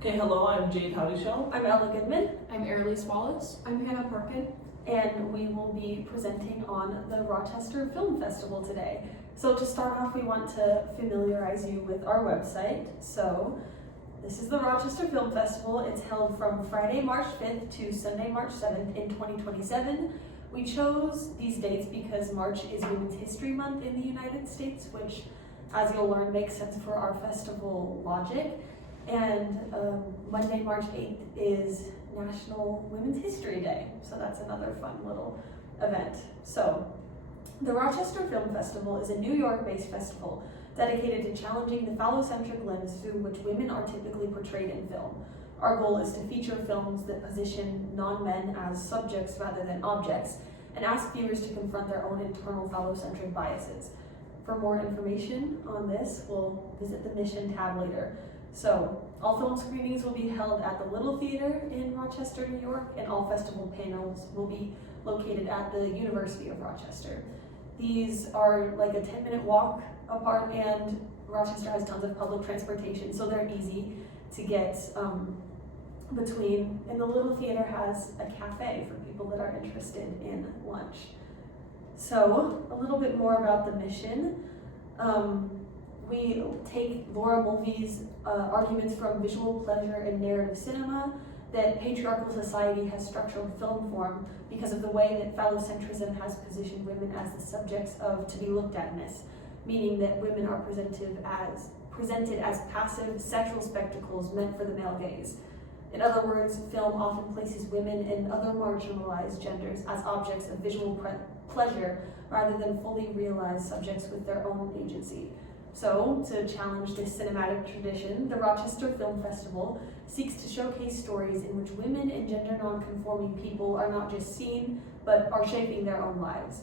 Okay, hello, I'm Jade. I'm Ella Goodman. I'm Eralys Wallace. I'm Hannah Parkin. And we will be presenting on the Rochester Film Festival today. So to start off, we want to familiarize you with our website. So this is the Rochester Film Festival. It's held from Friday, March 5th to Sunday, March 7th in 2027. We chose these dates because March is Women's History Month in the United States, which, as you'll learn, makes sense for our festival logic. And Monday, March 8th is National Women's History Day. So that's another fun little event. So the Rochester Film Festival is a New York-based festival dedicated to challenging the phallocentric lens through which women are typically portrayed in film. Our goal is to feature films that position non-men as subjects rather than objects and ask viewers to confront their own internal phallocentric biases. For more information on this, we'll visit the Mission tab later. So, all film screenings will be held at the Little Theater in Rochester, New York, and all festival panels will be located at the University of Rochester. These are like a 10-minute walk apart, and Rochester has tons of public transportation, so they're easy to get between. And the Little Theater has a cafe for people that are interested in lunch. So, a little bit more about the mission. We take Laura Mulvey's arguments from visual pleasure and narrative cinema that patriarchal society has structured film form because of the way that phallocentrism has positioned women as the subjects of to be looked at-ness, meaning that women are presented as passive sexual spectacles meant for the male gaze. In other words, film often places women and other marginalized genders as objects of visual pleasure rather than fully realized subjects with their own agency. So, to challenge this cinematic tradition, the Rochester Film Festival seeks to showcase stories in which women and gender non-conforming people are not just seen, but are shaping their own lives.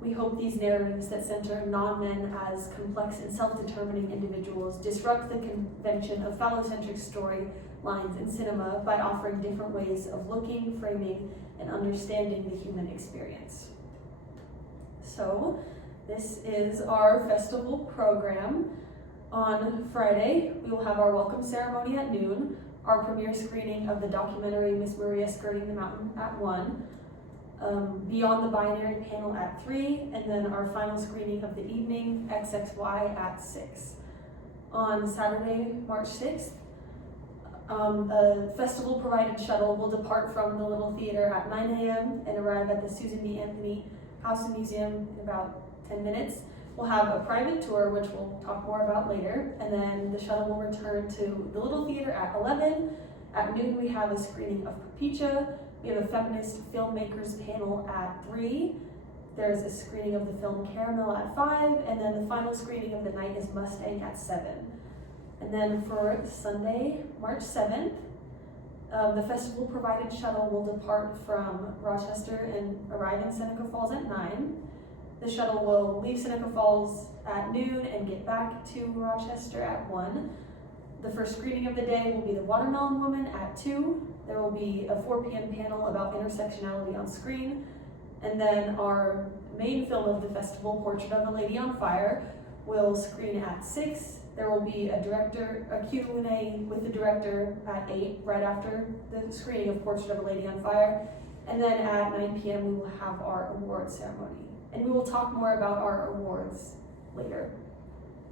We hope these narratives that center non-men as complex and self-determining individuals disrupt the convention of phallocentric storylines in cinema by offering different ways of looking, framing, and understanding the human experience. So, this is our festival program. On Friday, we will have our welcome ceremony at noon, our premiere screening of the documentary Miss Maria Skirting the Mountain at 1, Beyond the Binary panel at 3, and then our final screening of the evening, XXY, at 6. On Saturday, March 6th, a festival-provided shuttle will depart from the Little Theater at 9 a.m. and arrive at the Susan B. Anthony House and Museum in about 10 minutes. We'll have a private tour, which we'll talk more about later, and then the shuttle will return to the Little Theater at 11. At noon, we have a screening of Perpetua. We have a feminist filmmakers panel at 3. There's a screening of the film Caramel at 5, and then the final screening of the night is Mustang at 7. And then for Sunday, March 7th, the festival-provided shuttle will depart from Rochester and arrive in Seneca Falls at 9. The shuttle will leave Seneca Falls at noon and get back to Rochester at 1. The first screening of the day will be The Watermelon Woman at 2. There will be a 4 p.m. panel about intersectionality on screen. And then our main film of the festival, Portrait of a Lady on Fire, will screen at 6. There will be a Q&A with the director at 8, right after the screening of Portrait of a Lady on Fire. And then at 9 p.m. we will have our award ceremony. And we will talk more about our awards later.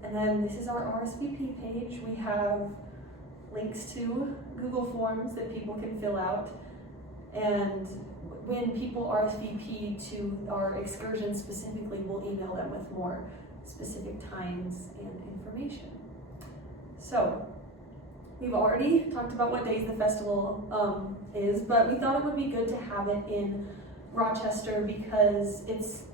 And then this is our RSVP page. We have links to Google Forms that people can fill out. And when people RSVP to our excursion specifically, we'll email them with more specific times and information. So, we've already talked about what days the festival is, but we thought it would be good to have it in Rochester because it's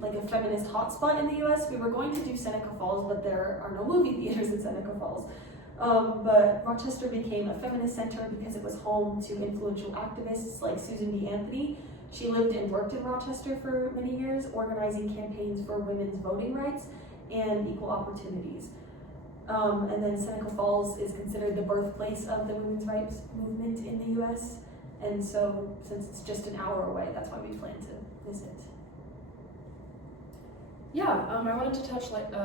like a feminist hotspot in the US. We were going to do Seneca Falls, but there are no movie theaters in Seneca Falls. But Rochester became a feminist center because it was home to influential activists like Susan B. Anthony. She lived and worked in Rochester for many years, organizing campaigns for women's voting rights and equal opportunities. And then Seneca Falls is considered the birthplace of the women's rights movement in the US. And so, since it's just an hour away, that's why we plan to visit. Yeah, I wanted to touch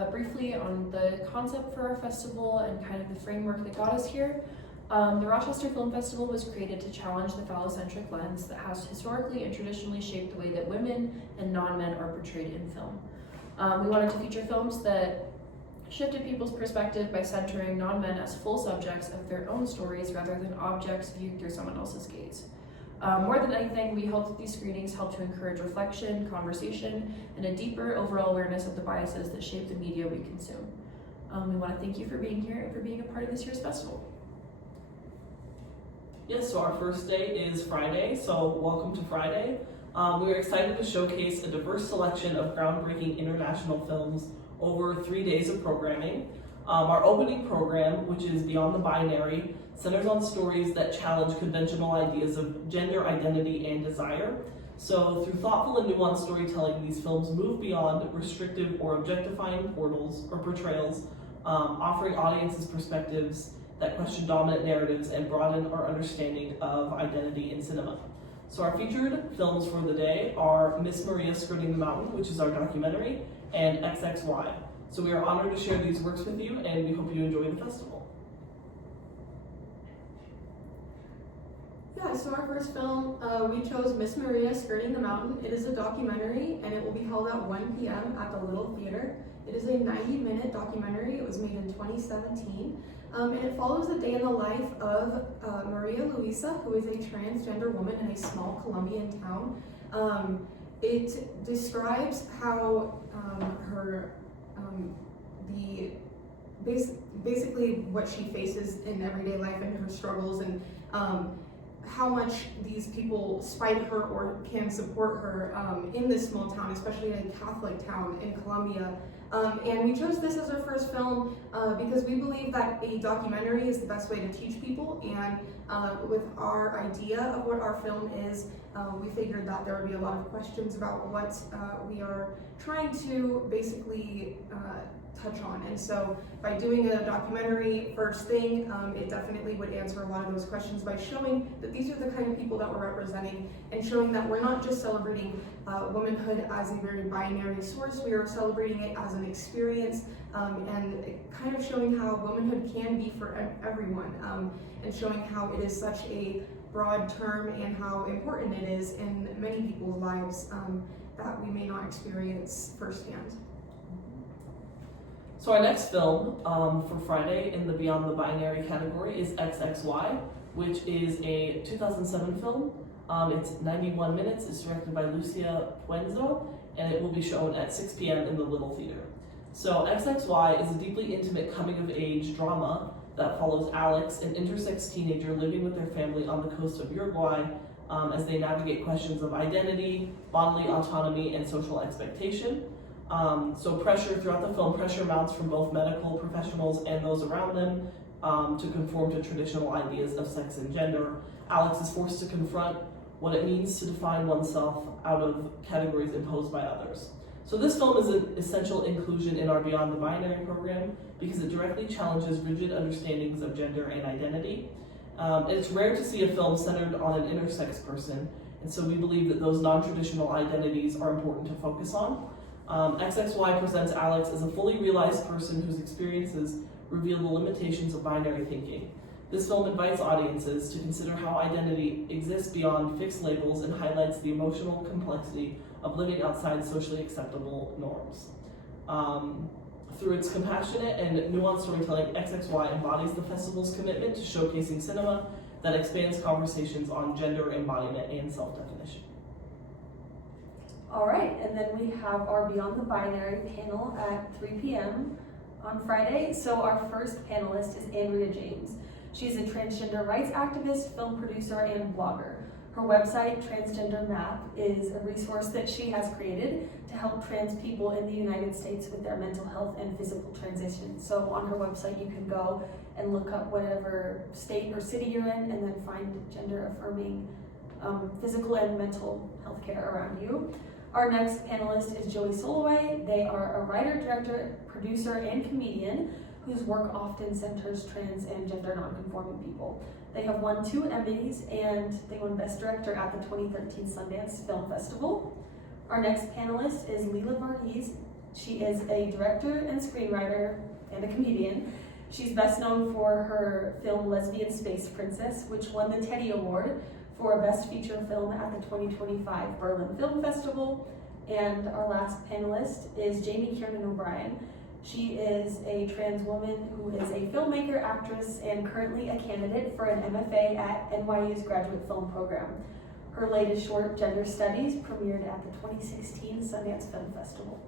briefly on the concept for our festival and kind of the framework that got us here. The Rochester Film Festival was created to challenge the phallocentric lens that has historically and traditionally shaped the way that women and non-men are portrayed in film. We wanted to feature films that shifted people's perspective by centering non-men as full subjects of their own stories rather than objects viewed through someone else's gaze. More than anything, we hope that these screenings help to encourage reflection, conversation, and a deeper overall awareness of the biases that shape the media we consume. We want to thank you for being here and for being a part of this year's festival. Yes, so our first day is Friday, so welcome to Friday. We are excited to showcase a diverse selection of groundbreaking international films over 3 days of programming. Our opening program, which is Beyond the Binary, centers on stories that challenge conventional ideas of gender identity and desire. So through thoughtful and nuanced storytelling, these films move beyond restrictive or objectifying portrayals, offering audiences perspectives that question dominant narratives and broaden our understanding of identity in cinema. So our featured films for the day are Miss Maria Skirting the Mountain, which is our documentary, and XXY. So we are honored to share these works with you, and we hope you enjoy the festival. Yeah, so our first film, we chose Miss Maria Skirting the Mountain. It is a documentary, and it will be held at 1 p.m. at the Little Theater. It is a 90-minute documentary. It was made in 2017, and it follows the day in the life of Maria Luisa, who is a transgender woman in a small Colombian town. It describes how basically what she faces in everyday life and her struggles, and how much these people spite her or can support her in this small town, especially in a Catholic town in Colombia. And we chose this as our first film because we believe that a documentary is the best way to teach people, and with our idea of what our film is, we figured that there would be a lot of questions about what we are trying to basically touch on. And so by doing a documentary first thing, it definitely would answer a lot of those questions by showing that these are the kind of people that we're representing, and showing that we're not just celebrating womanhood as a very binary source, we are celebrating it as an experience, and kind of showing how womanhood can be for everyone, and showing how it is such a broad term and how important it is in many people's lives that we may not experience firsthand. So our next film for Friday in the Beyond the Binary category is XXY, which is a 2007 film. It's 91 minutes, it's directed by Lucia Puenzo, and it will be shown at 6 p.m. in the Little Theater. So XXY is a deeply intimate coming-of-age drama that follows Alex, an intersex teenager living with their family on the coast of Uruguay as they navigate questions of identity, bodily autonomy, and social expectation. So pressure throughout the film, pressure mounts from both medical professionals and those around them to conform to traditional ideas of sex and gender. Alex is forced to confront what it means to define oneself out of categories imposed by others. So this film is an essential inclusion in our Beyond the Binary program because it directly challenges rigid understandings of gender and identity. And it's rare to see a film centered on an intersex person, and so we believe that those non-traditional identities are important to focus on. XXY presents Alex as a fully realized person whose experiences reveal the limitations of binary thinking. This film invites audiences to consider how identity exists beyond fixed labels and highlights the emotional complexity of living outside socially acceptable norms. Through its compassionate and nuanced storytelling, XXY embodies the festival's commitment to showcasing cinema that expands conversations on gender embodiment and self-definition. All right, and then we have our Beyond the Binary panel at 3 p.m. on Friday. So our first panelist is Andrea James. She's a transgender rights activist, film producer, and blogger. Her website, Transgender Map, is a resource that she has created to help trans people in the United States with their mental health and physical transition. So on her website, you can go and look up whatever state or city you're in and then find gender-affirming physical and mental health care around you. Our next panelist is Joey Soloway. They are a writer, director, producer, and comedian whose work often centers trans and gender nonconforming people. They have won 2 Emmys, and they won Best Director at the 2013 Sundance Film Festival. Our next panelist is Leela Varghese. She is a director and screenwriter and a comedian. She's best known for her film Lesbian Space Princess, which won the Teddy Award for Best Feature Film at the 2025 Berlin Film Festival. And our last panelist is Jamie Kiernan O'Brien. She is a trans woman who is a filmmaker, actress, and currently a candidate for an MFA at NYU's Graduate Film Program. Her latest short, Gender Studies, premiered at the 2016 Sundance Film Festival.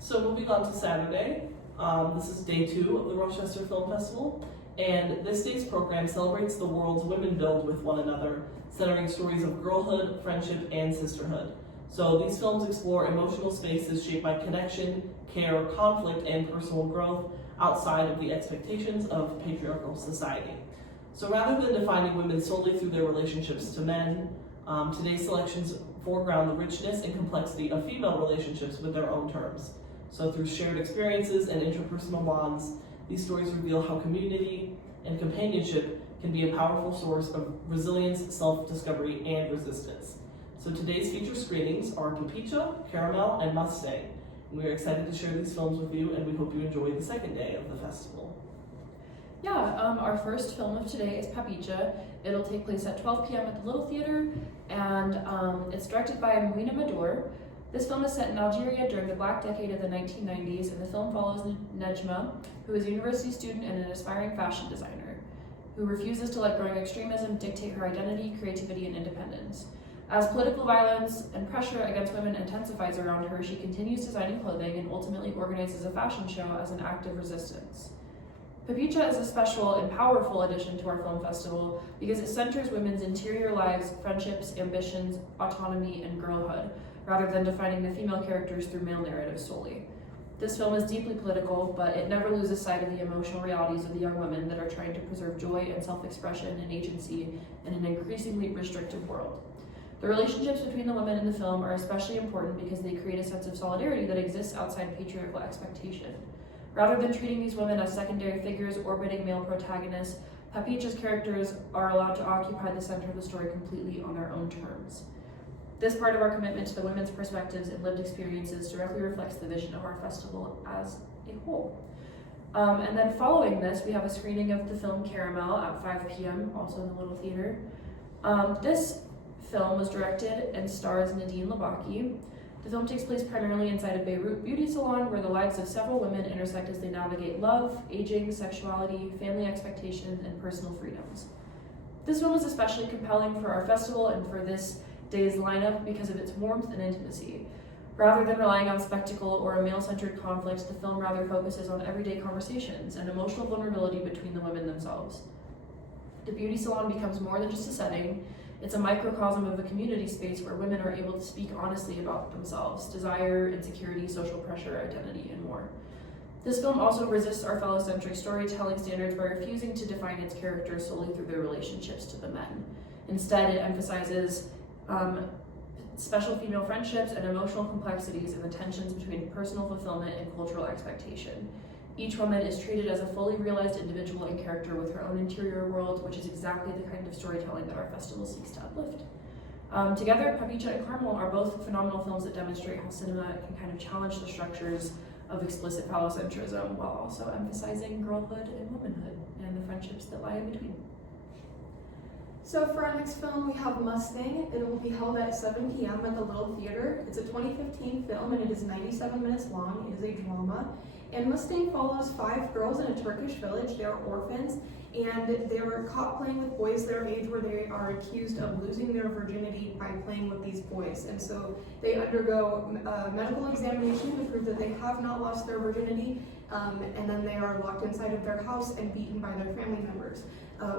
So moving on to Saturday, this is day 2 of the Rochester Film Festival, and this day's program celebrates the world's women build with one another, centering stories of girlhood, friendship, and sisterhood. So these films explore emotional spaces shaped by connection, care, conflict, and personal growth outside of the expectations of patriarchal society. So rather than defining women solely through their relationships to men, today's selections foreground the richness and complexity of female relationships with their own terms. So through shared experiences and interpersonal bonds, these stories reveal how community and companionship can be a powerful source of resilience, self-discovery, and resistance. So today's feature screenings are Papicha, Caramel, and Mustang. And we are excited to share these films with you, and we hope you enjoy the second day of the festival. Yeah, our first film of today is Papicha. It'll take place at 12 p.m. at the Little Theater, and it's directed by Mouina Madour. This film is set in Algeria during the Black decade of the 1990s, and the film follows Nejma, who is a university student and an aspiring fashion designer, who refuses to let growing extremism dictate her identity, creativity, and independence. As political violence and pressure against women intensifies around her, she continues designing clothing and ultimately organizes a fashion show as an act of resistance. Papicha is a special and powerful addition to our film festival because it centers women's interior lives, friendships, ambitions, autonomy, and girlhood, rather than defining the female characters through male narratives solely. This film is deeply political, but it never loses sight of the emotional realities of the young women that are trying to preserve joy and self-expression and agency in an increasingly restrictive world. The relationships between the women in the film are especially important because they create a sense of solidarity that exists outside patriarchal expectation. Rather than treating these women as secondary figures orbiting male protagonists, Papicha's characters are allowed to occupy the center of the story completely on their own terms. This part of our commitment to the women's perspectives and lived experiences directly reflects the vision of our festival as a whole. And then following this, we have a screening of the film Caramel at 5 p.m., also in the Little Theater. This film was directed and stars Nadine Labaki. The film takes place primarily inside a Beirut beauty salon where the lives of several women intersect as they navigate love, aging, sexuality, family expectations, and personal freedoms. This film is especially compelling for our festival and for this day's lineup because of its warmth and intimacy. Rather than relying on spectacle or a male-centered conflict, the film rather focuses on everyday conversations and emotional vulnerability between the women themselves. The beauty salon becomes more than just a setting. It's a microcosm of a community space where women are able to speak honestly about themselves, desire, insecurity, social pressure, identity, and more. This film also resists our phallocentric storytelling standards by refusing to define its characters solely through their relationships to the men. Instead, it emphasizes special female friendships and emotional complexities and the tensions between personal fulfillment and cultural expectation. Each woman is treated as a fully realized individual and character with her own interior world, which is exactly the kind of storytelling that our festival seeks to uplift. Together, Papicha and Caramel are both phenomenal films that demonstrate how cinema can kind of challenge the structures of explicit phallocentrism while also emphasizing girlhood and womanhood and the friendships that lie in between. So for our next film, we have Mustang. It will be held at 7 p.m. at the Little Theater. It's a 2015 film and it is 97 minutes long. It is a drama. And Mustang follows 5 girls in a Turkish village. They are orphans and they were caught playing with boys their age where they are accused of losing their virginity by playing with these boys. And so they undergo a medical examination to prove that they have not lost their virginity. And then they are locked inside of their house and beaten by their family members.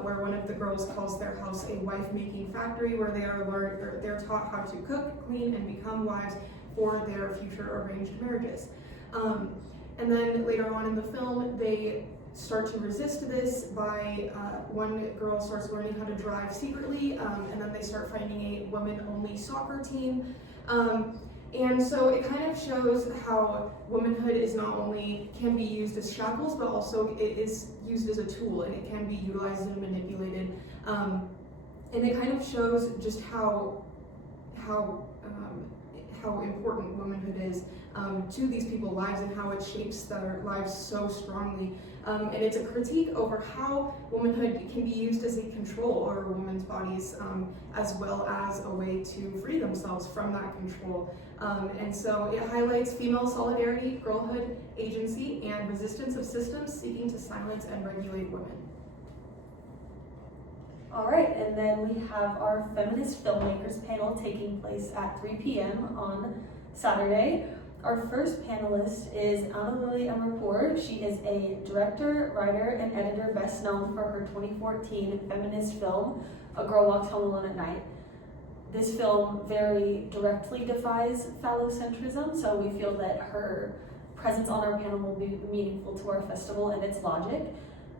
Where one of the girls calls their house a wife-making factory where they're taught how to cook, clean, and become wives for their future arranged marriages. And then later on in the film, they start to resist this by one girl starts learning how to drive secretly, and then they start finding a women-only soccer team. And so it kind of shows how womanhood is not only can be used as shackles, but also it is used as a tool and it can be utilized and manipulated. And it kind of shows just how how important womanhood is to these people's lives and how it shapes their lives so strongly. And it's a critique over how womanhood can be used as a control over women's bodies, as well as a way to free themselves from that control. And so it highlights female solidarity, girlhood, agency, and resistance of systems seeking to silence and regulate women. All right, and then we have our feminist filmmakers panel taking place at 3 p.m. on Saturday. Our first panelist is Anna Lily Amarpour. She is a director, writer, and editor best known for her 2014 feminist film, A Girl Walks Home Alone at Night. This film very directly defies phallocentrism, so we feel that her presence on our panel will be meaningful to our festival and its logic.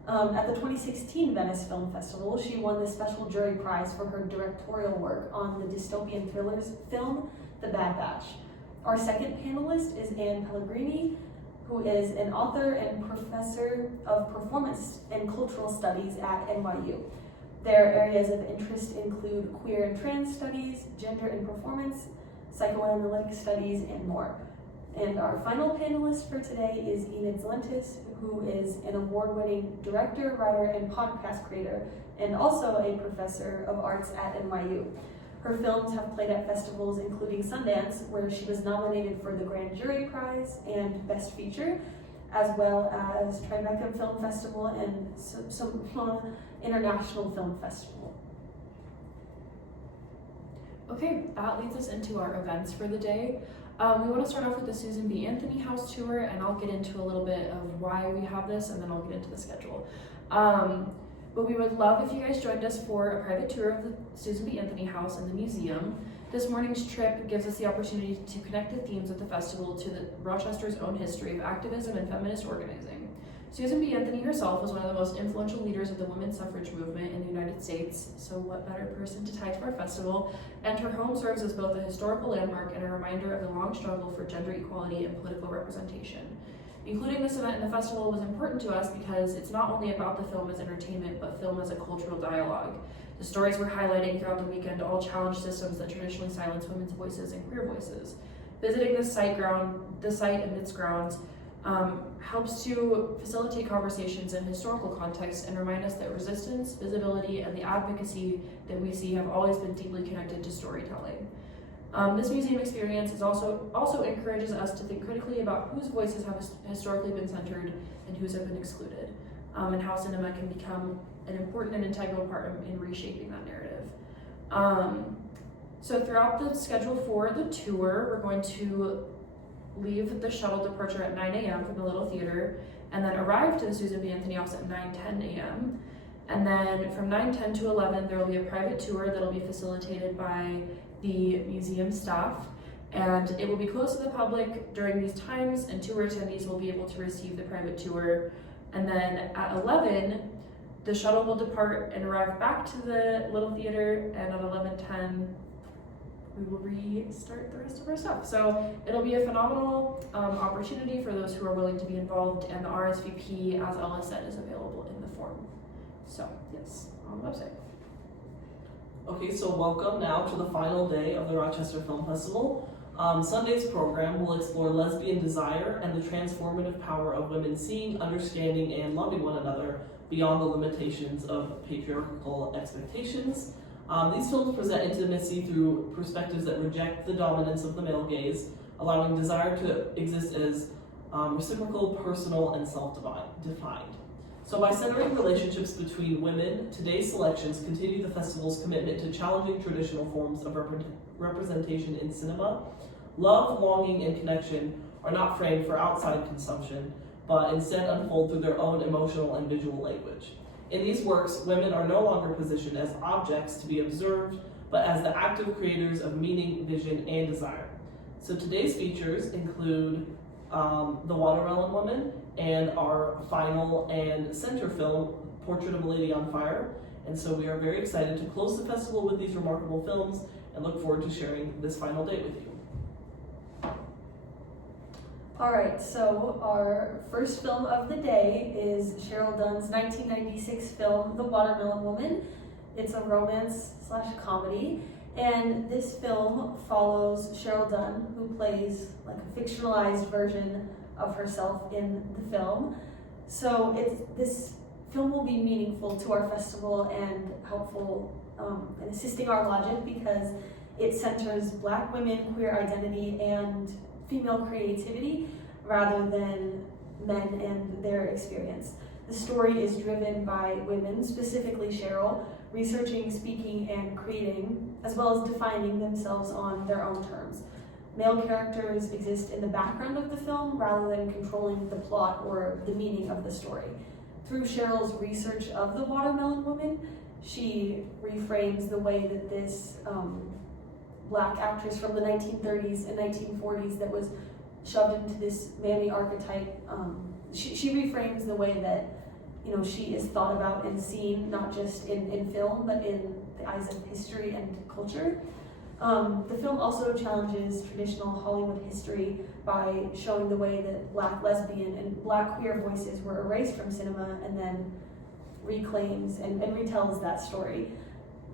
At the 2016 Venice Film Festival, she won the Special Jury Prize for her directorial work on the dystopian thrillers film, The Bad Batch. Our second panelist is Anne Pellegrini, who is an author and professor of performance and cultural studies at NYU. Their areas of interest include queer and trans studies, gender and performance, psychoanalytic studies, and more. And our final panelist for today is Enid Zelentis, who is an award-winning director, writer, and podcast creator, and also a professor of arts at NYU. Her films have played at festivals including Sundance, where she was nominated for the Grand Jury Prize and Best Feature, as well as Tribeca Film Festival and some international film festival. Okay, that leads us into our events for the day. We want to start off with the Susan B. Anthony House Tour, and I'll get into a little bit of why we have this, and then I'll get into the schedule. But we would love if you guys joined us for a private tour of the Susan B. Anthony House and the museum. This morning's trip gives us the opportunity to connect the themes of the festival to Rochester's own history of activism and feminist organizing. Susan B. Anthony herself was one of the most influential leaders of the women's suffrage movement in the United States, so what better person to tie to our festival? And her home serves as both a historical landmark and a reminder of the long struggle for gender equality and political representation. Including this event in the festival was important to us because it's not only about the film as entertainment, but film as a cultural dialogue. The stories we're highlighting throughout the weekend all challenge systems that traditionally silence women's voices and queer voices. Visiting this site and its grounds helps to facilitate conversations in historical context and remind us that resistance, visibility, and the advocacy that we see have always been deeply connected to storytelling. This museum experience is also encourages us to think critically about whose voices have historically been centered and whose have been excluded, and how cinema can become an important and integral part in reshaping that narrative. So throughout the schedule for the tour, we're going to leave the shuttle departure at 9 a.m. from the Little Theater, and then arrive to the Susan B. Anthony House at 9:10 a.m. And then from 9:10 to 11, there will be a private tour that'll be facilitated by the museum staff, and it will be closed to the public during these times, and tour attendees will be able to receive the private tour. And then at 11, the shuttle will depart and arrive back to the Little Theater, and at 11:10, we will restart the rest of our stuff. So it'll be a phenomenal opportunity for those who are willing to be involved, and the RSVP, as Ella said, is available in the form. So yes, on the website. Okay, so welcome now to the final day of the Rochester Film Festival. Sunday's program will explore lesbian desire and the transformative power of women seeing, understanding, and loving one another beyond the limitations of patriarchal expectations. These films present intimacy through perspectives that reject the dominance of the male gaze, allowing desire to exist as reciprocal, personal, and self-defined. So by centering relationships between women, today's selections continue the festival's commitment to challenging traditional forms of representation in cinema. Love, longing, and connection are not framed for outside consumption, but instead unfold through their own emotional and visual language. In these works, women are no longer positioned as objects to be observed, but as the active creators of meaning, vision, and desire. So today's features include The Watermelon Woman, and our final and center film, Portrait of a Lady on Fire. And so we are very excited to close the festival with these remarkable films and look forward to sharing this final day with you. All right, so our first film of the day is Cheryl Dunn's 1996 film, The Watermelon Woman. It's a romance/comedy, And this film follows Cheryl Dunn, who plays like a fictionalized version of herself in the film. So this film will be meaningful to our festival and helpful in assisting our logic because it centers Black women, queer identity, and female creativity rather than men and their experience. The story is driven by women, specifically Cheryl, researching, speaking, and creating, as well as defining themselves on their own terms. Male characters exist in the background of the film rather than controlling the plot or the meaning of the story. Through Cheryl's research of the watermelon woman, she reframes the way that this Black actress from the 1930s and 1940s that was shoved into this mammy archetype, she reframes the way that she is thought about and seen, not just in film, but in the eyes of history and culture. The film also challenges traditional Hollywood history by showing the way that Black lesbian and Black queer voices were erased from cinema and then reclaims and retells that story.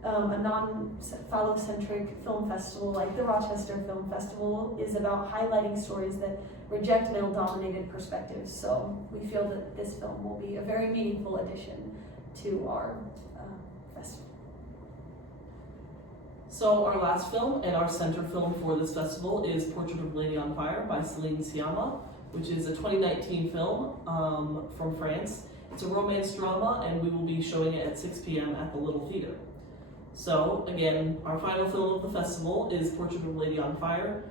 A non-phallocentric film festival like the Rochester Film Festival is about highlighting stories that reject male-dominated perspectives. So we feel that this film will be a very meaningful addition to our festival. So our last film and our center film for this festival is Portrait of a Lady on Fire by Céline Sciamma, which is a 2019 film from France. It's a romance drama, and we will be showing it at 6 p.m. at the Little Theater. So again, our final film of the festival is Portrait of a Lady on Fire.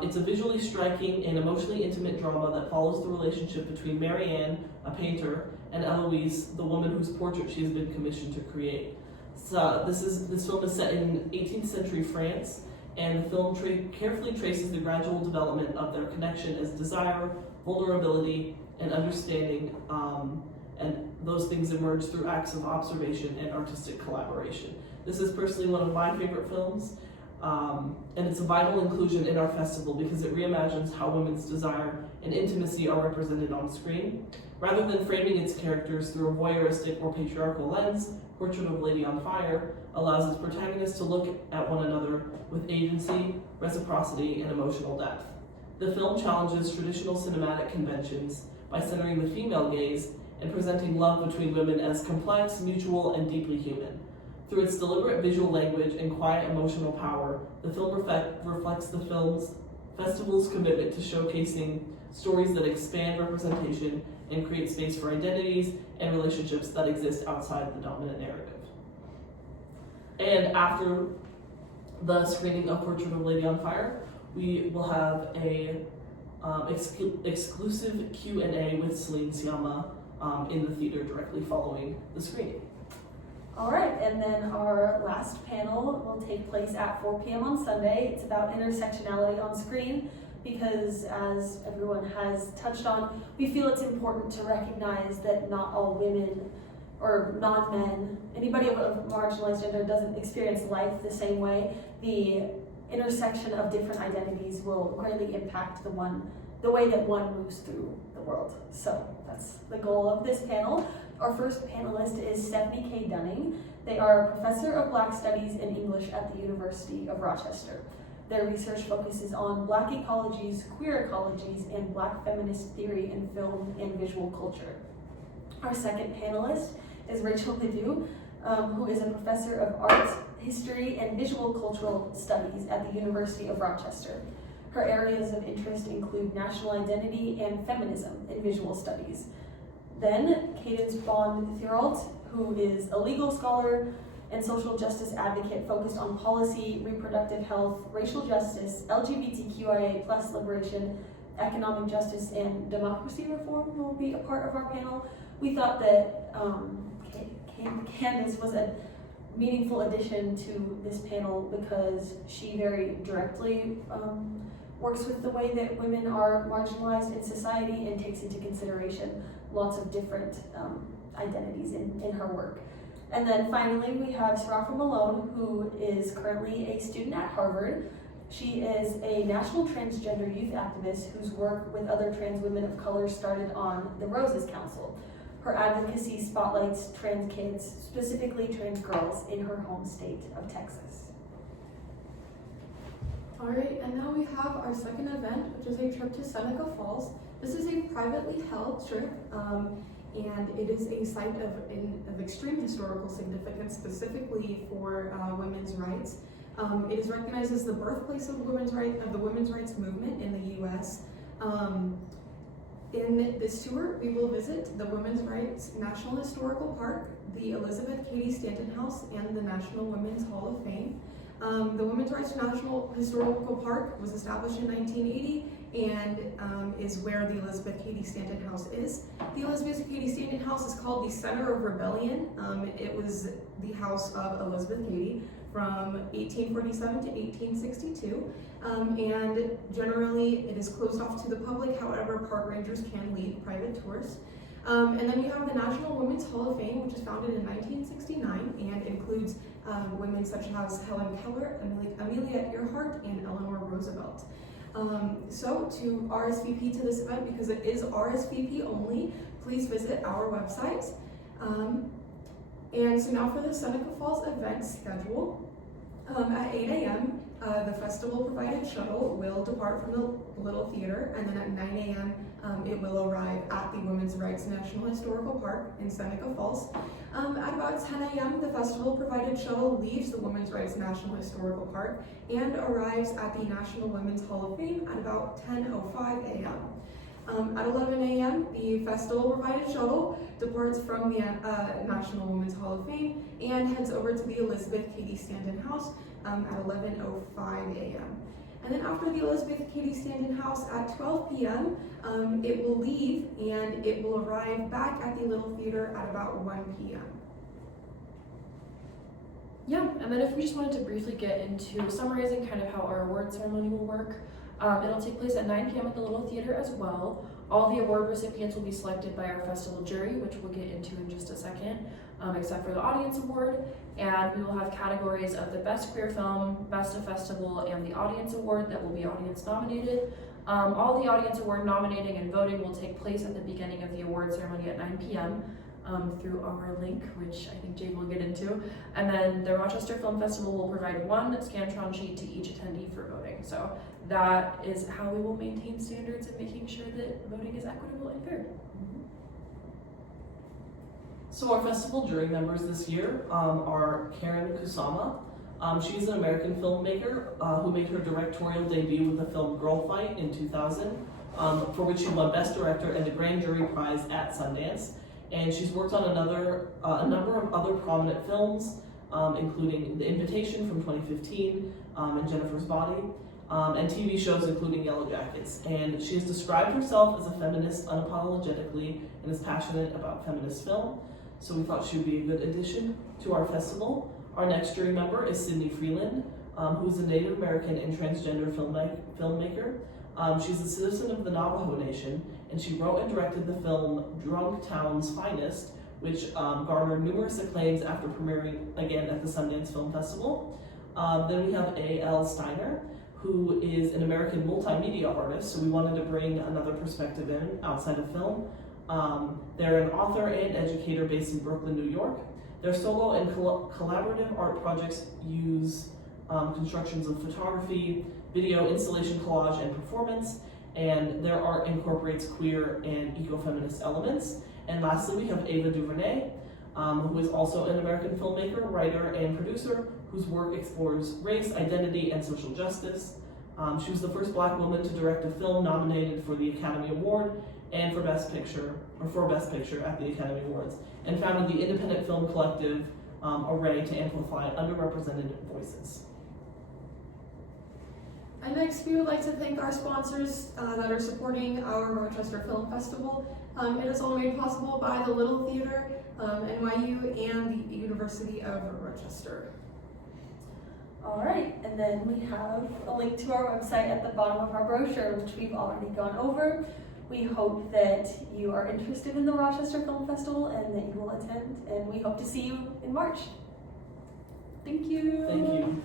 It's a visually striking and emotionally intimate drama that follows the relationship between Marianne, a painter, and Eloise, the woman whose portrait she has been commissioned to create. So this film is set in 18th century France, and the film carefully traces the gradual development of their connection as desire, vulnerability, and understanding, and those things emerge through acts of observation and artistic collaboration. This is personally one of my favorite films, and it's a vital inclusion in our festival because it reimagines how women's desire and intimacy are represented on screen. Rather than framing its characters through a voyeuristic or patriarchal lens, Portrait of a Lady on Fire allows its protagonists to look at one another with agency, reciprocity, and emotional depth. The film challenges traditional cinematic conventions by centering the female gaze and presenting love between women as complex, mutual, and deeply human. Through its deliberate visual language and quiet emotional power, the film reflects the festival's commitment to showcasing stories that expand representation and create space for identities and relationships that exist outside the dominant narrative. And after the screening of Portrait of a Lady on Fire, we will have a exclusive Q&A with Céline Sciamma in the theater directly following the screening. All right, and then our last panel will take place at 4 p.m. on Sunday. It's about intersectionality on screen because, as everyone has touched on, we feel it's important to recognize that not all women or non-men, anybody of a marginalized gender doesn't experience life the same way. The intersection of different identities will greatly impact the way that one moves through the world. So that's the goal of this panel. Our first panelist is Stephanie K. Dunning. They are a professor of Black Studies and English at the University of Rochester. Their research focuses on Black ecologies, queer ecologies, and Black feminist theory in film and visual culture. Our second panelist is Rachel Nadeau, who is a professor of art, history, and visual cultural studies at the University of Rochester. Her areas of interest include national identity and feminism in visual studies. Then, Cadence Bond-Thirault, who is a legal scholar and social justice advocate focused on policy, reproductive health, racial justice, LGBTQIA+ liberation, economic justice, and democracy reform will be a part of our panel. We thought that Candace was a meaningful addition to this panel because she very directly works with the way that women are marginalized in society and takes into consideration lots of different identities in her work. And then finally, we have Sarafa Malone, who is currently a student at Harvard. She is a national transgender youth activist whose work with other trans women of color started on the Roses Council. Her advocacy spotlights trans kids, specifically trans girls, in her home state of Texas. Alright, and now we have our second event, which is a trip to Seneca Falls. This is a privately held trip, and it is a site of extreme historical significance, specifically for women's rights. It is recognized as the birthplace of the women's rights movement in the U.S. In this tour, we will visit the Women's Rights National Historical Park, the Elizabeth Cady Stanton House, and the National Women's Hall of Fame. The Women's Rights National Historical Park was established in 1980 and is where the Elizabeth Cady Stanton House is. The Elizabeth Cady Stanton House is called the Center of Rebellion. It was the house of Elizabeth Cady from 1847 to 1862, and generally it is closed off to the public. However, park rangers can lead private tours. And then we have the National Women's Hall of Fame, which was founded in 1969 and includes women such as Helen Keller, Amelia Earhart, and Eleanor Roosevelt. So to RSVP to this event, because it is RSVP only, please visit our website. And so now for the Seneca Falls event schedule. At 8 a.m., the festival provided shuttle will depart from the Little Theater, and then at 9 a.m. It will arrive at the Women's Rights National Historical Park in Seneca Falls. At about 10 a.m., the festival provided shuttle leaves the Women's Rights National Historical Park and arrives at the National Women's Hall of Fame at about 10:05 a.m. At 11 a.m., the festival provided shuttle departs from the National Women's Hall of Fame and heads over to the Elizabeth Cady Stanton House at 11:05 a.m. And then after the Elizabeth Cady Stanton House at 12 p.m., it will leave and it will arrive back at the Little Theater at about 1 p.m. Yeah, and then if we just wanted to briefly get into summarizing kind of how our award ceremony will work, it'll take place at 9 p.m. at the Little Theater as well. All the award recipients will be selected by our festival jury, which we'll get into in just a second, except for the audience award. And we will have categories of the Best Queer Film, Best of Festival, and the Audience Award that will be audience nominated. All the audience award nominating and voting will take place at the beginning of the award ceremony at 9 p.m. Through our link, which I think Jade will get into. And then the Rochester Film Festival will provide one Scantron sheet to each attendee for voting. So that is how we will maintain standards and making sure that voting is equitable and fair. So our festival jury members this year are Karen Kusama. She's an American filmmaker who made her directorial debut with the film Girl Fight in 2000, for which she won Best Director and the Grand Jury Prize at Sundance. And she's worked on a number of other prominent films, including The Invitation from 2015 and Jennifer's Body, and TV shows including Yellow Jackets. And she has described herself as a feminist unapologetically and is passionate about feminist film. So we thought she would be a good addition to our festival. Our next jury member is Sydney Freeland, who's a Native American and transgender filmmaker. She's a citizen of the Navajo Nation, and she wrote and directed the film Drunk Town's Finest, which garnered numerous acclaims after premiering again at the Sundance Film Festival. Then we have A.L. Steiner, who is an American multimedia artist, so we wanted to bring another perspective in outside of film. They're an author and educator based in Brooklyn, New York. Their solo and collaborative art projects use constructions of photography, video, installation, collage, and performance, and their art incorporates queer and eco-feminist elements. And lastly, we have Ava DuVernay, who is also an American filmmaker, writer, and producer, whose work explores race, identity, and social justice. She was the first Black woman to direct a film nominated for the Academy Award and for Best Picture at the Academy Awards, and founded the independent film collective Array to amplify underrepresented voices. And next, we would like to thank our sponsors that are supporting our Rochester Film Festival. It is all made possible by the Little Theater, NYU, and the University of Rochester. All right, and then we have a link to our website at the bottom of our brochure, which we've already gone over. We hope that you are interested in the Rochester Film Festival and that you will attend, and we hope to see you in March. Thank you. Thank you.